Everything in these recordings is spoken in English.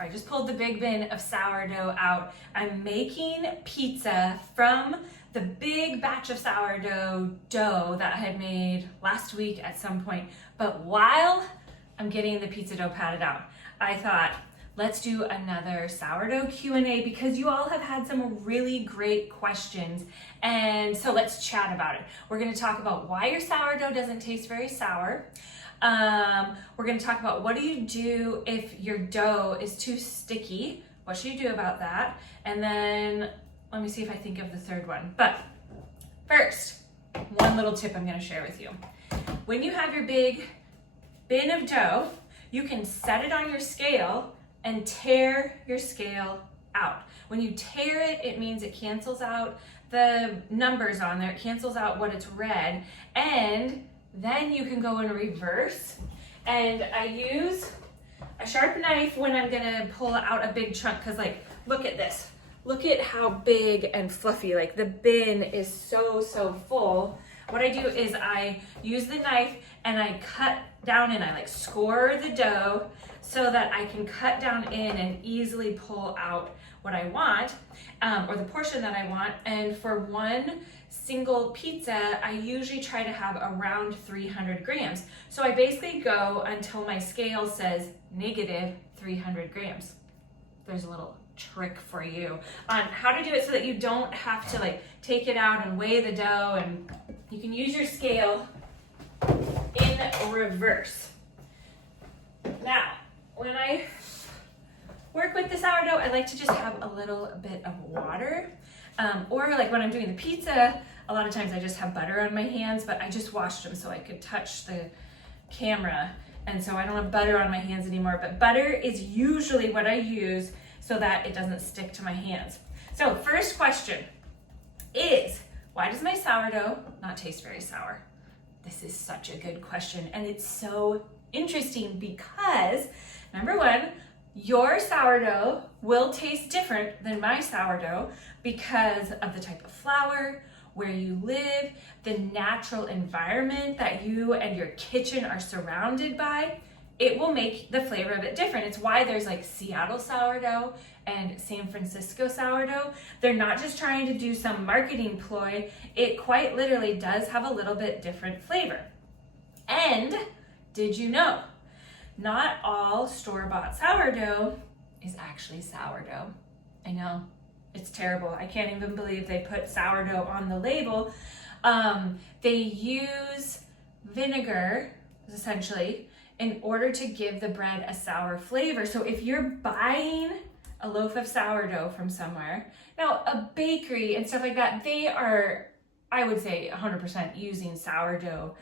I just pulled the big bin of sourdough out. I'm making pizza from the big batch of sourdough dough that I had made last week at some point. But while I'm getting the pizza dough patted out, I thought, let's do another sourdough Q&A because you all have had some really great questions. And so let's chat about it. We're gonna talk about why your sourdough doesn't taste very sour. We're gonna talk about what do you do if your dough is too sticky? What should you do about that? And then let me see if I think of the third one. But first, one little tip I'm gonna share with you. When you have your big bin of dough, you can set it on your scale and tear your scale out. When you tear it, it means it cancels out the numbers on there, it cancels out what it's read, and then you can go in reverse. And I use a sharp knife when I'm gonna pull out a big chunk, because like, look at this. Look at how big and fluffy, like the bin is so full. What I do is I use the knife and I cut down and I like score the dough so that I can cut down in and easily pull out what I want, or the portion that I want. And for one single pizza, I usually try to have around 300 grams. So I basically go until my scale says negative 300 grams. There's a little trick for you on how to do it so that you don't have to like take it out and weigh the dough, and you can use your scale in reverse. Now, when I work with the sourdough, I like to just have a little bit of water. Or like when I'm doing the pizza, a lot of times I just have butter on my hands, but I just washed them so I could touch the camera. And so I don't have butter on my hands anymore, but butter is usually what I use so that it doesn't stick to my hands. So first question is, why does my sourdough not taste very sour? This is such a good question, and it's so interesting because number one, your sourdough will taste different than my sourdough because of the type of flour, where you live, the natural environment that you and your kitchen are surrounded by. It will make the flavor of it different. It's why there's like Seattle sourdough and San Francisco sourdough. They're not just trying to do some marketing ploy. It quite literally does have a little bit different flavor. And did you know, not all store-bought sourdough is actually sourdough. I know, it's terrible. I can't even believe they put sourdough on the label. They use vinegar, essentially, in order to give the bread a sour flavor. So if you're buying a loaf of sourdough from somewhere, now a bakery and stuff like that, they are, I would say 100% using sourdough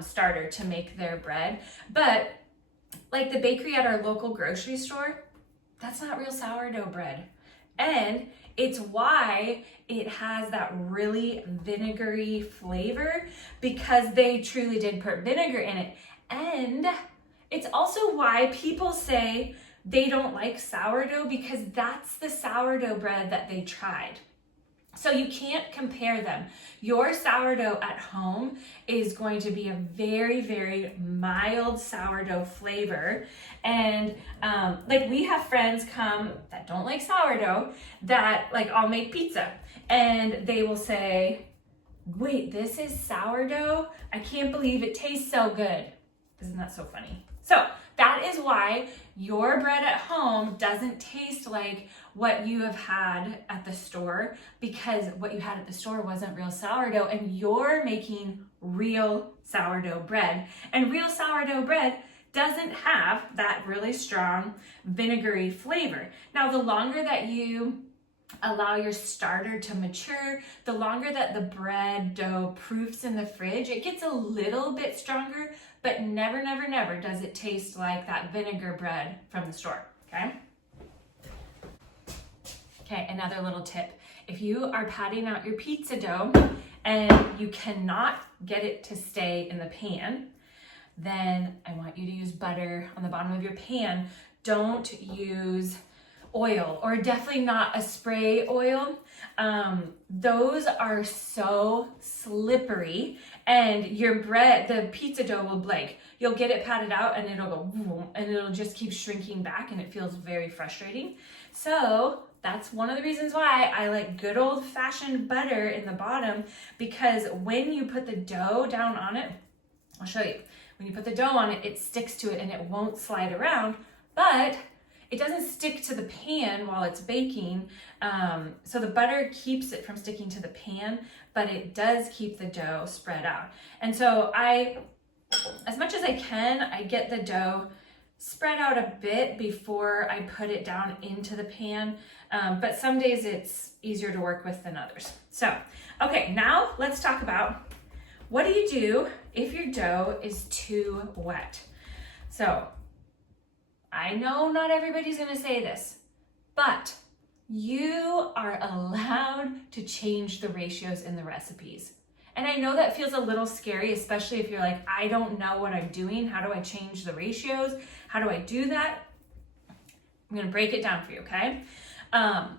starter to make their bread. But like the bakery at our local grocery store, that's not real sourdough bread. And it's why it has that really vinegary flavor, because they truly did put vinegar in it. And it's also why people say they don't like sourdough, because that's the sourdough bread that they tried. So you can't compare them. Your sourdough at home is going to be a very mild sourdough flavor. And like we have friends come that don't like sourdough, that like I'll make pizza and they will say, wait, this is sourdough? I can't believe it tastes so good. Isn't that so funny? So that is why your bread at home doesn't taste like what you have had at the store, because what you had at the store wasn't real sourdough, and you're making real sourdough bread. And real sourdough bread doesn't have that really strong vinegary flavor. Now, the longer that you allow your starter to mature, the longer that the bread dough proofs in the fridge, it gets a little bit stronger, but never does it taste like that vinegar bread from the store, okay? Okay, another little tip. If you are patting out your pizza dough and you cannot get it to stay in the pan, then I want you to use butter on the bottom of your pan. Don't use oil, or definitely not a spray oil. Those are so slippery, and your bread, the pizza dough will you'll get it patted out and it'll go boom, and it'll just keep shrinking back, and it feels very frustrating. So that's one of the reasons why I like good old fashioned butter in the bottom, because when you put the dough down on it, I'll show you, when you put the dough on it, it sticks to it and it won't slide around, but it doesn't stick to the pan while it's baking. So the butter keeps it from sticking to the pan, but it does keep the dough spread out. And so as much as I can, I get the dough spread out a bit before I put it down into the pan. But some days it's easier to work with than others. So, okay, now let's talk about what do you do if your dough is too wet? So, I know not everybody's gonna say this, but you are allowed to change the ratios in the recipes. And I know that feels a little scary, especially if you're like, I don't know what I'm doing. How do I change the ratios? How do I do that? I'm gonna break it down for you, okay?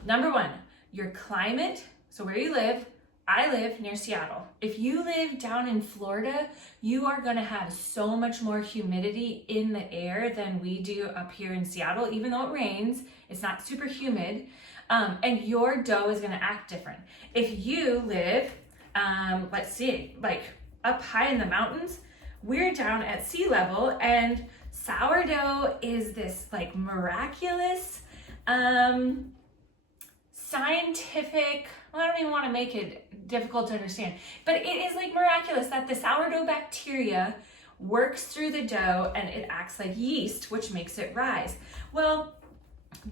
Number one, your climate, so where you live. I live near Seattle. If you live down in Florida, you are gonna have so much more humidity in the air than we do up here in Seattle. Even though it rains, it's not super humid, and your dough is gonna act different. If you live, let's see, like up high in the mountains, we're down at sea level, and sourdough is this like miraculous, scientific, I don't even want to make it difficult to understand, but it is like miraculous that the sourdough bacteria works through the dough and it acts like yeast, which makes it rise. Well,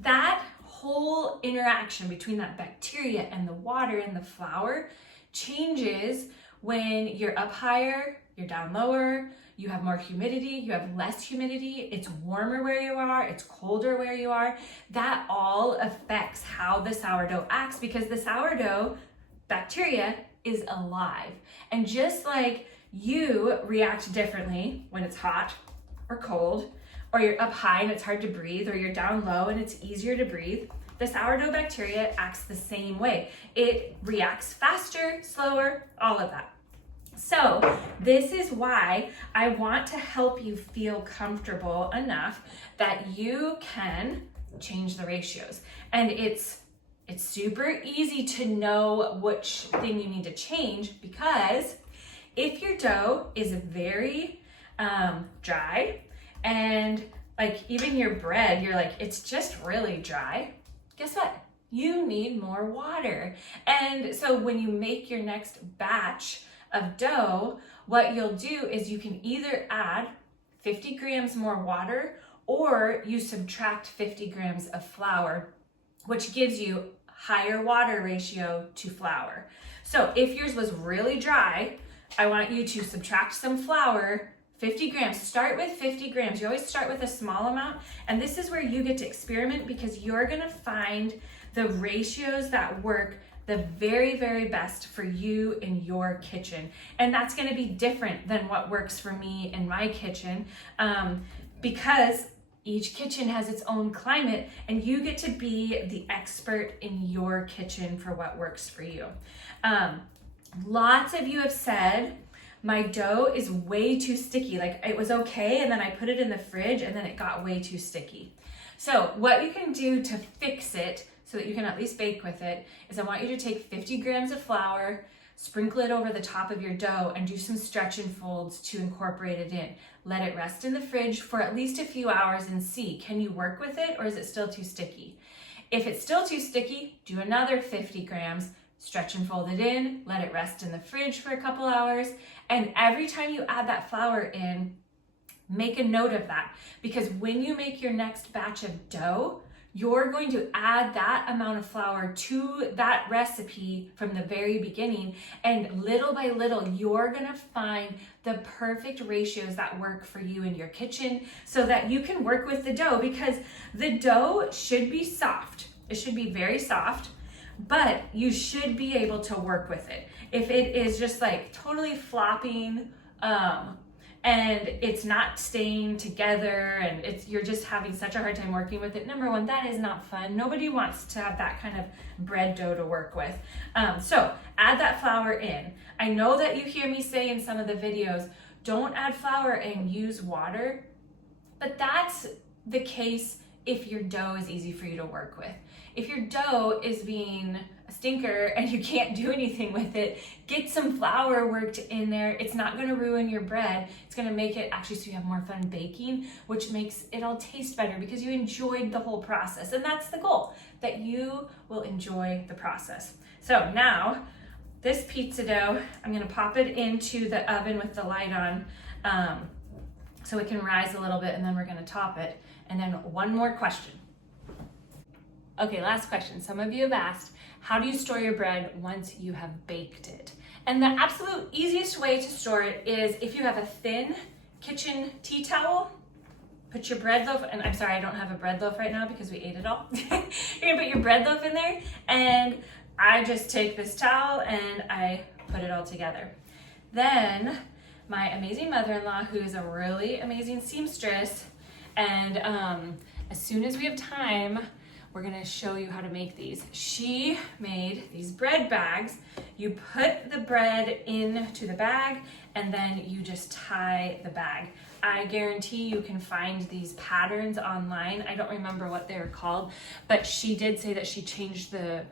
that whole interaction between that bacteria and the water and the flour changes when you're up higher, you're down lower, you have more humidity, you have less humidity, it's warmer where you are, it's colder where you are. That all affects how the sourdough acts, because the sourdough bacteria is alive. And just like you react differently when it's hot or cold, or you're up high and it's hard to breathe, or you're down low and it's easier to breathe, the sourdough bacteria acts the same way. It reacts faster, slower, all of that. So this is why I want to help you feel comfortable enough that you can change the ratios. And it's super easy to know which thing you need to change, because if your dough is very dry, and like even your bread, you're like, it's just really dry, guess what? You need more water. And so when you make your next batch of dough, what you'll do is you can either add 50 grams more water, or you subtract 50 grams of flour, which gives you higher water ratio to flour. So if yours was really dry, I want you to subtract some flour, 50 grams. Start with 50 grams. You always start with a small amount, and this is where you get to experiment, because you're gonna find the ratios that work the very, very best for you in your kitchen. And that's gonna be different than what works for me in my kitchen, because each kitchen has its own climate, and you get to be the expert in your kitchen for what works for you. Lots of you have said, my dough is way too sticky. Like it was okay, and then I put it in the fridge and then it got way too sticky. So what you can do to fix it, so that you can at least bake with it, is I want you to take 50 grams of flour, sprinkle it over the top of your dough, and do some stretch and folds to incorporate it in. Let it rest in the fridge for at least a few hours and see, can you work with it, or is it still too sticky? If it's still too sticky, do another 50 grams, stretch and fold it in, let it rest in the fridge for a couple hours, and every time you add that flour in, make a note of that, because when you make your next batch of dough, you're going to add that amount of flour to that recipe from the very beginning, and little by little, you're gonna find the perfect ratios that work for you in your kitchen, so that you can work with the dough, because the dough should be soft. It should be very soft, but you should be able to work with it. If it is just like totally flopping, and it's not staying together and you're just having such a hard time working with it, number one, that is not fun. Nobody wants to have that kind of bread dough to work with. So add that flour in. I know that you hear me say in some of the videos, don't add flour and use water, but that's the case if your dough is easy for you to work with. If your dough is being a stinker and you can't do anything with it, get some flour worked in there. It's not gonna ruin your bread. It's gonna make it actually so you have more fun baking, which makes it all taste better because you enjoyed the whole process. And that's the goal, that you will enjoy the process. So now, this pizza dough, I'm gonna pop it into the oven with the light on so it can rise a little bit, and then we're gonna top it. And then one more question. Okay, last question. Some of you have asked, how do you store your bread once you have baked it? And the absolute easiest way to store it is if you have a thin kitchen tea towel, put your bread loaf, and I'm sorry, I don't have a bread loaf right now because we ate it all. You're gonna put your bread loaf in there, and I just take this towel and I put it all together. Then my amazing mother-in-law, who is a really amazing seamstress, and as soon as we have time, we're gonna show you how to make these. She made these bread bags. You put the bread into the bag and then you just tie the bag. I guarantee you can find these patterns online. I don't remember what they were called, but she did say that she changed the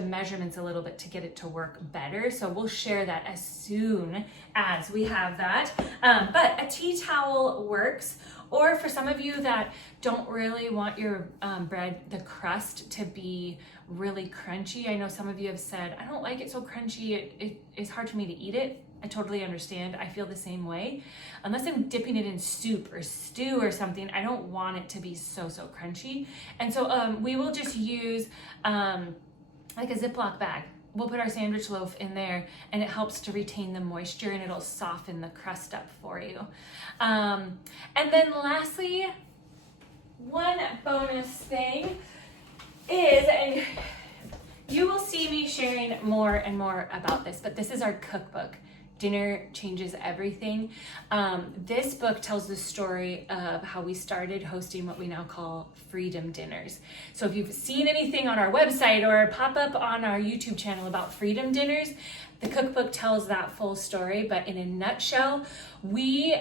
measurements a little bit to get it to work better. So we'll share that as soon as we have that. But a tea towel works. Or for some of you that don't really want your bread, the crust to be really crunchy. I know some of you have said, I don't like it so crunchy, it's hard for me to eat it. I totally understand. I feel the same way. Unless I'm dipping it in soup or stew or something, I don't want it to be so crunchy. And so we will just use like a Ziploc bag. We'll put our sandwich loaf in there and it helps to retain the moisture and it'll soften the crust up for you. And then lastly, one bonus thing is, and you will see me sharing more and more about this, but this is our cookbook. Dinner Changes Everything. This book tells the story of how we started hosting what we now call freedom dinners. So if you've seen anything on our website or pop up on our YouTube channel about freedom dinners, the cookbook tells that full story, but in a nutshell, we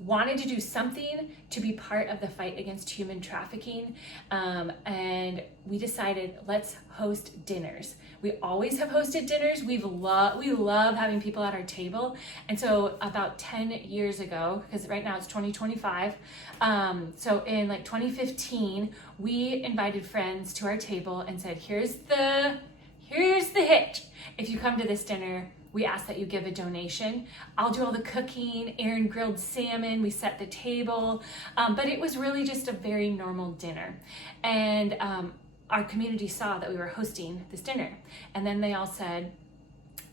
wanted to do something to be part of the fight against human trafficking, and we decided, let's host dinners. We always have hosted dinners. We love having people at our table, and so about 10 years ago, because right now it's 2025, so in like 2015, we invited friends to our table and said, here's the hitch. If you come to this dinner, we ask that you give a donation. I'll do all the cooking. Aaron grilled salmon. We set the table. But it was really just a very normal dinner. And our community saw that we were hosting this dinner. And then they all said,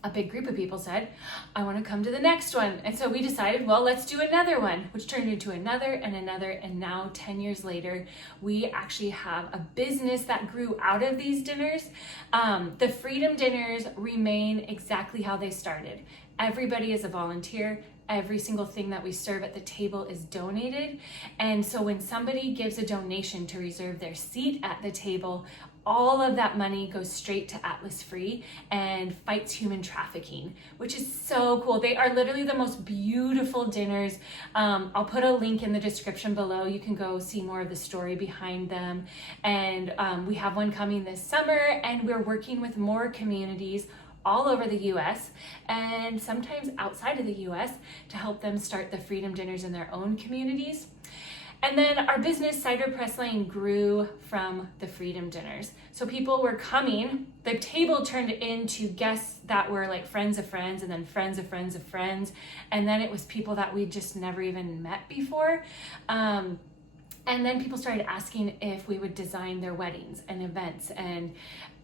a big group of people said, I want to come to the next one. And so we decided, well, let's do another one, which turned into another and another. And now 10 years later, we actually have a business that grew out of these dinners. The Freedom Dinners remain exactly how they started. Everybody is a volunteer. Every single thing that we serve at the table is donated. And so when somebody gives a donation to reserve their seat at the table, all of that money goes straight to Atlas Free and fights human trafficking, which is so cool. They are literally the most beautiful dinners. I'll put a link in the description below. You can go see more of the story behind them. And we have one coming this summer, and we're working with more communities all over the US and sometimes outside of the US to help them start the Freedom Dinners in their own communities. And then our business, Cider Press Lane, grew from the Freedom Dinners. So people were coming, the table turned into guests that were like friends of friends, and then friends of friends of friends. And then it was people that we'd just never even met before. And then people started asking if we would design their weddings and events, and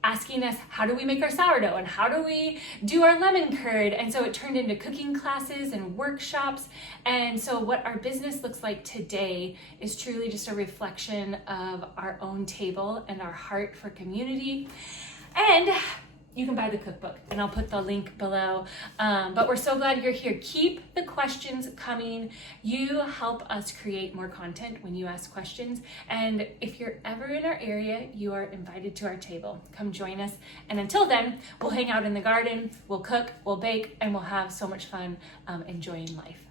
asking us, how do we make our sourdough and how do we do our lemon curd? And so it turned into cooking classes and workshops. And so what our business looks like today is truly just a reflection of our own table and our heart for community. And you can buy the cookbook, and I'll put the link below. But we're so glad you're here. Keep the questions coming. You help us create more content when you ask questions. And if you're ever in our area, you are invited to our table. Come join us. And until then, we'll hang out in the garden, we'll cook, we'll bake, and we'll have so much fun enjoying life.